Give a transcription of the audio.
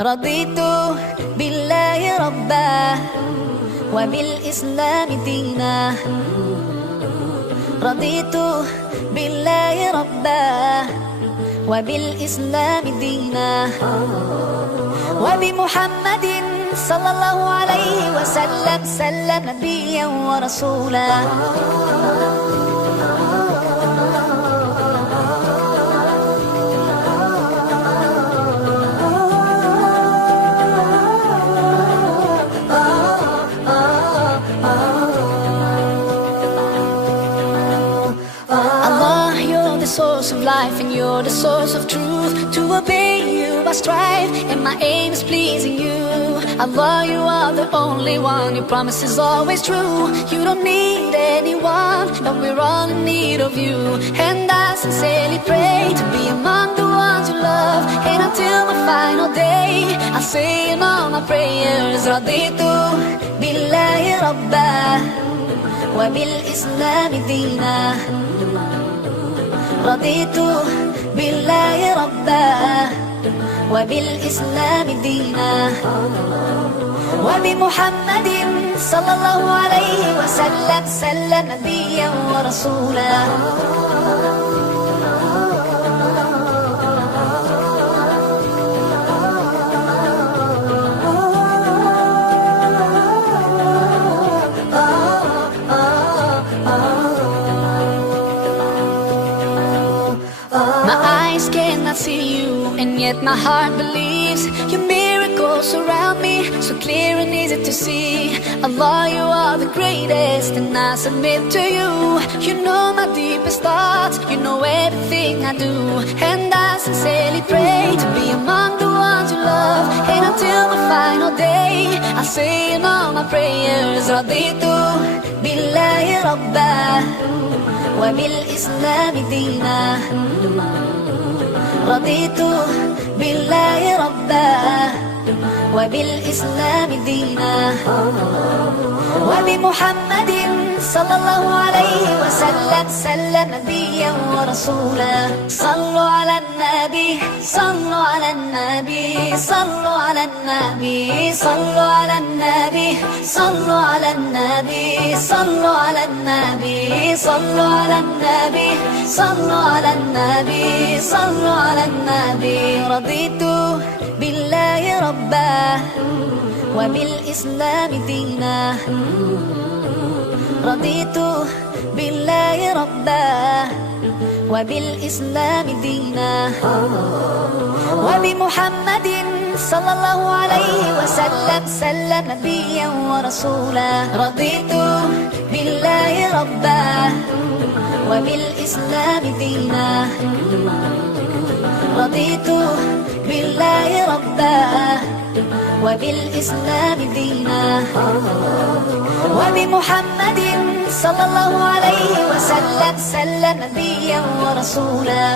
رضيت بالله ربا وبالإسلام دينا. رضيت بالله ربا وبالإسلام دينا، وبمحمد صلى الله عليه وسلم سلم نبيا ورسولا. Source of life and you're the source of truth. To obey you I strive and my aim is pleasing you. Allah, you are the only one, your promise is always true. You don't need anyone, but we're all in need of you. And I sincerely pray to be among the ones you love, and until my final day I'll say in all my prayers, Raditu billahi rabba wa bil islam deena. رضيت بالله ربا وبالإسلام دينا، وبمحمد صلى الله عليه وسلم سلم نبيا ورسولا. Cannot see you, and yet my heart believes your miracles surround me, so clear and easy to see. Allah, you are the greatest, and I submit to you. You know my deepest thoughts, you know everything I do, and I sincerely pray to be among the ones you love. And until the final day I say in all my prayers, Raditu billahi rabba wa bil islam deena. رضيت بالله ربا وبالإسلام دينا، وبمحمد صلى الله عليه وسلم سلم نبيا ورسولا. صلوا على النبي، صلوا على النبي، صلوا على النبي، صلوا على النبي، صلوا على النبي، صلوا على النبي، صلوا على النبي، صلوا على النبي، صلوا على النبي. رضيت بالله ربا وبالإسلام دينا. رضيت بالله ربا وبالإسلام دينا، وبمحمد صلى الله عليه وسلم سلم نبيا ورسولا. رضيت بالله ربا وبالإسلام دينا. رضيت بالله ربا وبالإسلام دينا، وبمحمد صلى الله عليه وسلم سلم نبيا ورسولا.